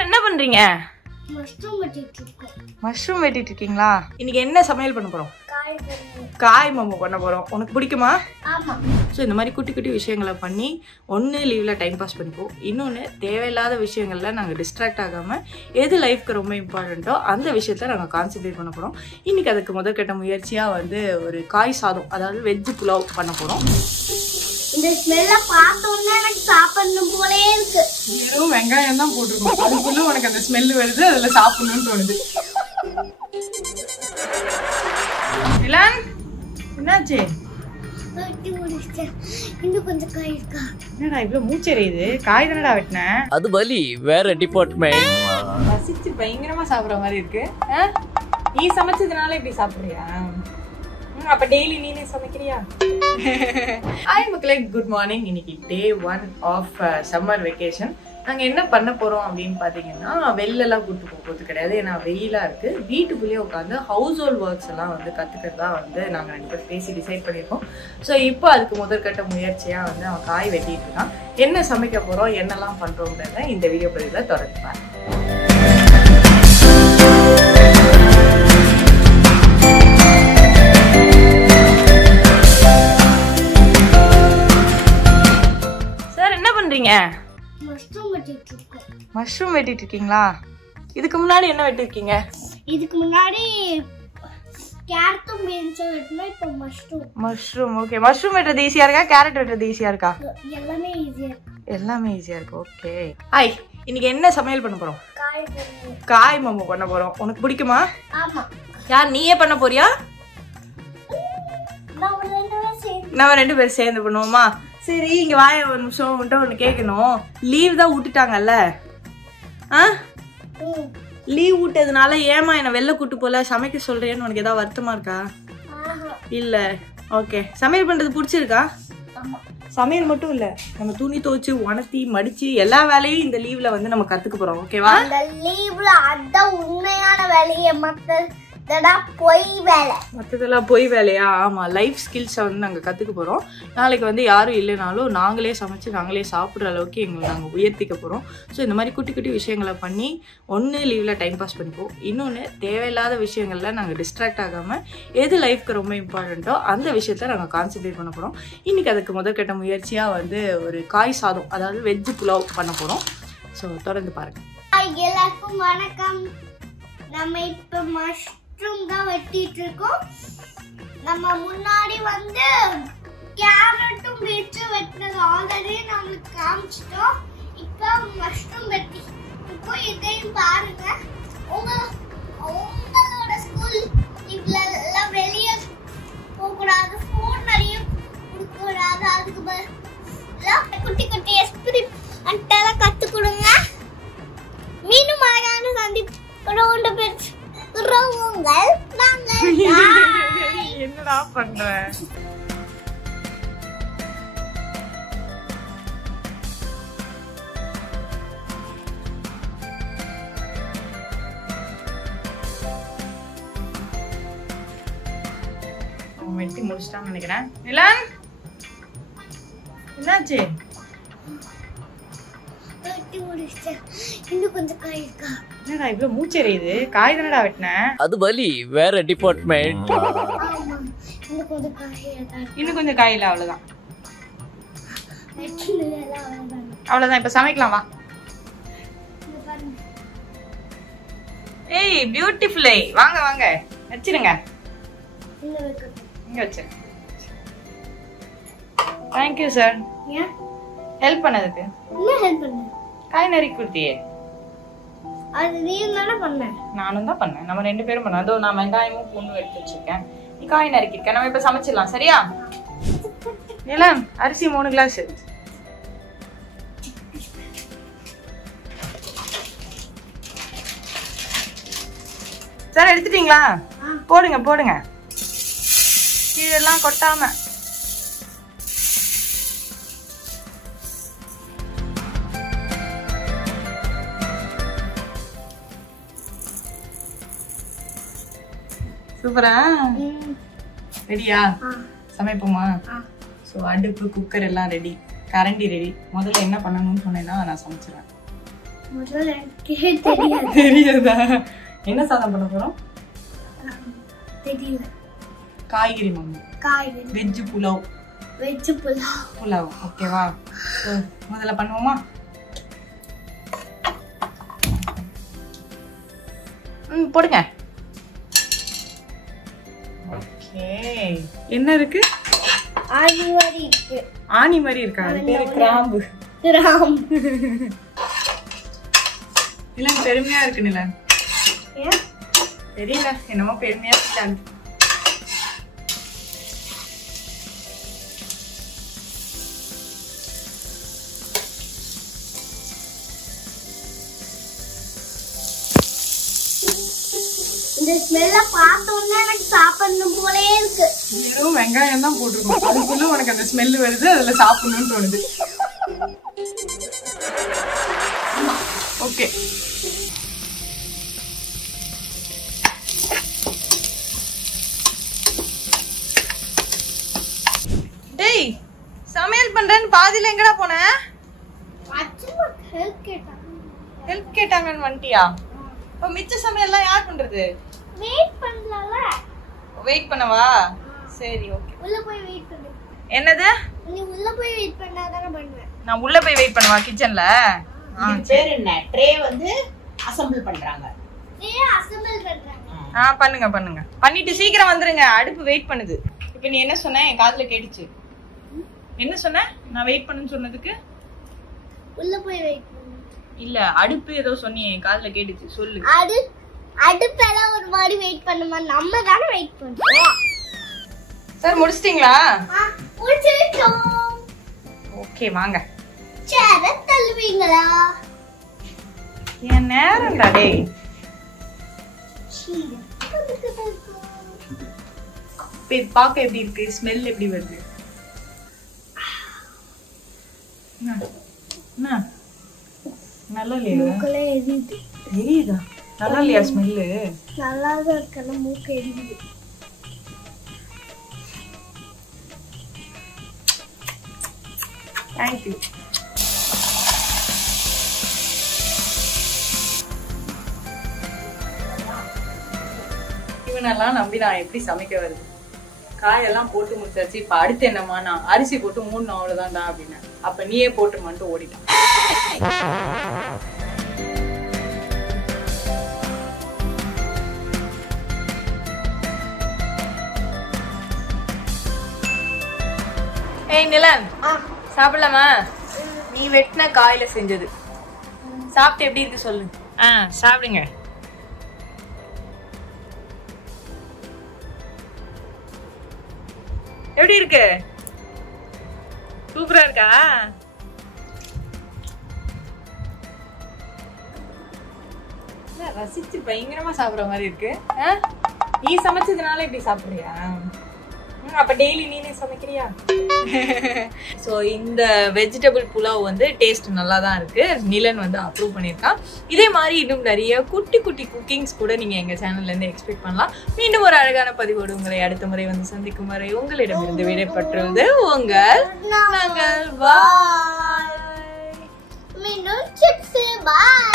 Sir என்ன பண்றீங்க? Mushroom வெட்டிட்டு இருக்கீங்களா? இன்னைக்கு என்ன சமையல் பண்ண போறோம்? காய் மாமா பண்ண போறோம். உனக்கு பிடிக்குமா? ஆமா. ஸோ இந்த மாதிரி குட்டி குட்டி விஷயங்களை பண்ணி ஒன்று லீவ்ல டைம் பாஸ் பண்ணிப்போம், இன்னொன்று தேவையில்லாத விஷயங்கள்ல நாங்கள் டிஸ்ட்ராக்ட் ஆகாமல் எது லைஃப்க்கு ரொம்ப இம்பார்ட்டண்ட்டோ அந்த விஷயத்த நாங்கள் கான்சென்ட்ரேட் பண்ண போகிறோம். இன்னைக்கு அதுக்கு முதற்கட்ட முயற்சியாக வந்து ஒரு காய் சாதம், அதாவது வெஜ் புலாவ் பண்ண போகிறோம். இந்த ஸ்மெல்ல பார்த்தோம்னா எனக்கு சாப்பிடணும் போலே இருக்கு. வெறும் வெங்காயம் தான் போட்டிருக்கோம், அதுக்குள்ள உனக்கு அந்த ஸ்மெல் வருது, அதில் சாப்பிடணும்னு தோணுது. என்னாச்சு? இன்னும் கொஞ்சம் காய் இருக்கா? என்னடா இவ்வளவு மூச்செறியுது? காய் தானடா வெட்டினேன். அது வலி வேற டிபார்ட்மெண்ட். ரசிச்சு பயங்கரமா சாப்பிடுற மாதிரி இருக்கு. நீ சமைச்சதுனால இப்படி சாப்பிடுறியா? அப்ப டெய்லி நீனே சமைக்கிறியா? ஹாய் மக்களே, குட் மார்னிங். இன்னைக்கு டே 1 ஆஃப் சம்மர் வெக்கேஷன். நாங்கள் என்ன பண்ண போகிறோம் அப்படின்னு பார்த்தீங்கன்னா, வெளிலலாம் கூட்டு போகிறது கிடையாது. ஏன்னா வெயிலாக இருக்குது. வீட்டுக்குள்ளேயே உட்காந்து ஹவுஸ் ஹோல்ட் ஒர்க்ஸ் எல்லாம் வந்து கற்றுக்கிறதா வந்து நாங்கள் 2 பேர் பேசி டிசைட் பண்ணியிருக்கோம். ஸோ இப்போ அதுக்கு முதற்கட்ட முயற்சியாக வந்து அவன் காய் வெட்டிட்டு இருக்கான். என்ன சமைக்க போகிறோம், என்னெல்லாம் பண்ணுறோங்கிறத இந்த வீடியோ பதிவில் தொடர்ந்து பாருங்க. சார் என்ன பண்ணுறீங்க? மஷ்ரூம் வெட்டிட்டு இருக்கீங்களா? இதுக்கு முன்னாடி என்ன வெட்டிருக்கீங்க? இதுக்கு முன்னாடி கேரட்டும் பீன்ஸும் வெட்டினா இப்போ மஷ்ரூம். ஓகே. மஷ்ரூம் வெட்டுறது ஈஸியா இருக்கா, கேரட் வெட்டுறது ஈஸியா இருக்கா? எல்லாமே ஈஸியா இருக்கு. எல்லாமே ஈஸியா இருக்கு. ஓகே. ஹாய், இன்னைக்கு என்ன சமையல் பண்ண போறோம்? காய் மாமா பண்ண போறோம். உனக்கு பிடிக்குமா? ஆமா. யார், நீயே பண்ண போறியா? நம்ம 2 பேரும் சேர்ந்து பண்ணுவோமா? சரி, இங்க வாய ஒரு நிமிஷம். ஒன்று கேட்கணும். லீவ் தான் விட்டுட்டாங்கல்ல? லீவ் விட்டதுனால ஏமா என்ன வெளில கூட்டு போல சமைக்க சொல்றேன்னு உனக்கு ஏதாவது வருத்தமா இருக்கா? இல்ல. ஓகே. சமையல் பண்றது பிடிச்சிருக்கா? சமையல் மட்டும் இல்ல, நம்ம துணி துவைச்சு உணர்த்தி மடிச்சு எல்லா வேலையும் இந்த லீவ்ல வந்து நம்ம கத்துக்க போறோம். ஓகேவா? இந்த லீவ்ல அதான் உண்மையான வேலையை, மற்றதெல்லாம் பொய் வேலையா? ஆமா, லைஃப் ஸ்கில்ஸை வந்து நாங்கள் கற்றுக்க போகிறோம். நாளைக்கு வந்து யாரும் இல்லைனாலும் நாங்களே சமைச்சு நாங்களே சாப்பிட்ற அளவுக்கு எங்களை நாங்கள் உயர்த்திக்க போகிறோம். ஸோ இந்த மாதிரி குட்டி குட்டி விஷயங்களை பண்ணி ஒன்று லீவில் டைம் பாஸ் பண்ணிப்போம், இன்னொன்று தேவையில்லாத விஷயங்கள்ல நாங்கள் டிஸ்ட்ராக்ட் ஆகாமல் எது லைஃப்க்கு ரொம்ப இம்பார்ட்டண்ட்டோ அந்த விஷயத்த நாங்கள் கான்சென்ட்ரேட் பண்ண போகிறோம். இன்றைக்கி அதுக்கு முதற்கட்ட முயற்சியாக வந்து ஒரு காய் சாதம், அதாவது வெஜ் புலாவ் பண்ண போகிறோம். ஸோ தொடர்ந்து பாருங்கள். எல்லாருக்கும் வணக்கம். நம்ம இப்போ மஷ்ரூம் தான் வெட்டிட்டு இருக்கோம். நம்ம முன்னாடி வந்து கேரட்டும் பீன்ஸும் வெட்டினது ஆல்ரெடி நம்மளுக்கு காமிச்சிட்டோம். இப்போ மஷ்ரூம் வெட்டி இப்போ இதையும் பாருங்க. உங்களோட ஸ்கூல் இவ்வளவு வெளியே போகக்கூடாது, ஃபோன் நிறைய கொடுக்கக்கூடாது, அதுக்கு பதிலாக குட்டி குட்டி எக்ஸ்பெரிமெண்ட்டெல்லாம் கற்றுக் கொடுங்க. மீண்டும் அழகான சந்திப்போட பேச்சு என்னடா பண்ற? வெட்டி முடிச்சிட்டான்னு நினைக்கிறேன். நிலான், என்னாச்சு? இன்னும் கொஞ்சம் காய் இருக்கா? என்னடா இவ்வளவு மூச்செறியுது? காய் தானடா வெட்டினேன். அது வலி வேற டிபார்ட்மெண்ட். இன்னும் கொஞ்சம் காய் இல்ல, அவ்வளவுதான். அவ்வளவுதான். இப்ப சமைக்கலாம் வா. ஏய் பியூட்டிஃபுல். வாங்க வாங்க, வச்சிருங்க. இங்க வச்சிருங்க. Thank you sir. ஹெல்ப் பண்ணதுக்கு. என்ன ஹெல்ப் பண்ண? காய் நறுக்கி கொடுத்தியே. அது நீ தான பண்ண? நானும் தான் பண்ணேன். நம்ம 2 பேரும் பண்ணோம். அதோ நான் வெங்காயமும் பூண்டும் எடுத்து வச்சிருக்கேன், நீ காய் நறுக்கிருக்க. நம்ம இப்ப சமைச்சிடலாம், சரியா? இல்ல, அரிசி 3 கிளாஸ். சார் எடுத்துட்டீங்களா? போடுங்க போடுங்க, இதெல்லாம் கொட்டாம. சூப்பரா? ரெடியா? சமைப்போமா? ஸோ அடுப்பு, குக்கர் எல்லாம் ரெடி, கரண்டி ரெடி. முதல்ல என்ன பண்ணணும்னு சொன்னேன்னா நான் சமைச்சிடுவேன். முதல்ல எனக்கே தெரியாது. தெரியாதா? என்ன சாதம் பண்ண போறோம்? தெரியல. காய்கறி மம்மி. காய்கறி. வெஜ் புலாவ். வெஜ் புலாவ். புலாவ் ஓகேவா? முதல்ல பண்ணுவோமா? போடுங்க. ஓகே. என்ன இருக்கு? ஆணி மாதிரி இருக்கு. ஆணி மாதிரி இருக்கா? அது பேரு கிராம்பு. கிராம்பு. நிலன் பெருமையா இருக்கு நிலன். ஏன்? தெரியல, என்னமோ பெருமையா இருக்காங்க. இந்த ஸ்மெல்ல பார்த்தோம்னா எனக்கு சாப்பிடணும் போலே இருக்கு. வெறும் வெங்காயம் தான் போட்டிருக்கோம், அதுக்குள்ள உனக்கு அந்த ஸ்மெல் வருது, அதுல சாப்பிடணும்னு தோணுது. ஓகே. டேய், சமையல் பண்றேன்னு பாதியில எங்கடா போன? ஹெல்ப் கேட்டாங்கன்னு வந்துட்டியா? இப்போ மிச்ச சமையல்லாம் யார் பண்றது? வெயிட் பண்ணலாம்ல. வெயிட் பண்ணவா? சரி ஓகே. உள்ள போய் வெயிட் பண்ணு. என்னது? நீ உள்ள போய் வெயிட் பண்ணா தான பண்ணுவேன். நான் உள்ள போய் வெயிட் பண்ணவா கிச்சன்ல? இது பேர் என்ன? ட்ரே வந்து அசெம்பிள் பண்றாங்க. ட்ரே அசெம்பிள் பண்றாங்க. பண்ணுங்க பண்ணுங்க. பண்ணிட்டு சீக்கிரம் வந்துருங்க, அடுப்பு வெயிட் பண்ணுது. இப்போ நீ என்ன சொன்ன? என் காதுல கேட்டுச்சு. என்ன சொன்ன? நான் வெயிட் பண்ணுன்னு சொன்னதுக்கு உள்ள போய் வெயிட் பண்ணு. இல்ல, அடுப்பு ஏதோ சொன்னீ, என் காதுல கேட்டுச்சு. சொல்லு. அடுப்பல ஒரு மாதிரி வெயிட் பண்ணுமா? நம்ம தான வெயிட் பண்றோம். சார் முடிச்சிட்டீங்களா? முடிச்சிட்டோம். ஓகே வாங்க. சேர தள்ளுவீங்களா? என் நேரம்டா டேய். பாக்க எப்படி இருக்கு? ஸ்மெல் எப்படி வருது? நல்லா இல்லையா? தெரியுதா? நல்லா இல்லையா ஸ்மெல்லு? நல்லா தான் இருக்கு, மூக்கு எரியுது. தேங்க்யூ. இவனெல்லாம் நம்பி நான் எப்படி சமைக்க வருது? காயெல்லாம் போட்டு முடிச்சாச்சு, இப்ப அடுத்து என்னமா? நான் அரிசி போட்டு 3 அவ்வளவுதான்டா அப்படின்னு. அப்ப நீயே போட்டுமான்ட்டு ஓடிட்டான். ஏய் நிலன், சாப்பிடலாமா? நீ வெட்டின காயில செஞ்சது. சாப்பிட்டு எப்படி இருக்கு சொல்லு. சாப்பிடுங்க. எப்படி இருக்கு? சூப்பரா இருக்கா? ரசிச்சு பயங்கரமா சாப்பிடுற மாதிரி இருக்கு. நீ சமைச்சதுனால இப்படி சாப்பிடுறியா? அப்ப டெய்லி நீனே சமைக்கிறியா? சோ இந்த வெஜிடபிள் புலாவ் வந்து டேஸ்ட் நல்லா தான் இருக்கு. நிலன் வந்து அப்ரூவ் பண்ணியிருக்கான். இதே மாதிரி இன்னும் நிறைய குட்டி குட்டி குக்கிங்ஸ் கூட நீங்க எங்க சேனல்ல இருந்து எக்ஸ்பெக்ட் பண்ணலாம். மீண்டும் ஒரு அழகான பதிவோடு உங்களை அடுத்த முறை வந்து சந்திக்கும் வரை உங்களிடமிருந்து விடைபெற்றுவது உங்கள் நாங்கள். பாய். மீண்டும் சிப்ஸ். பாய்.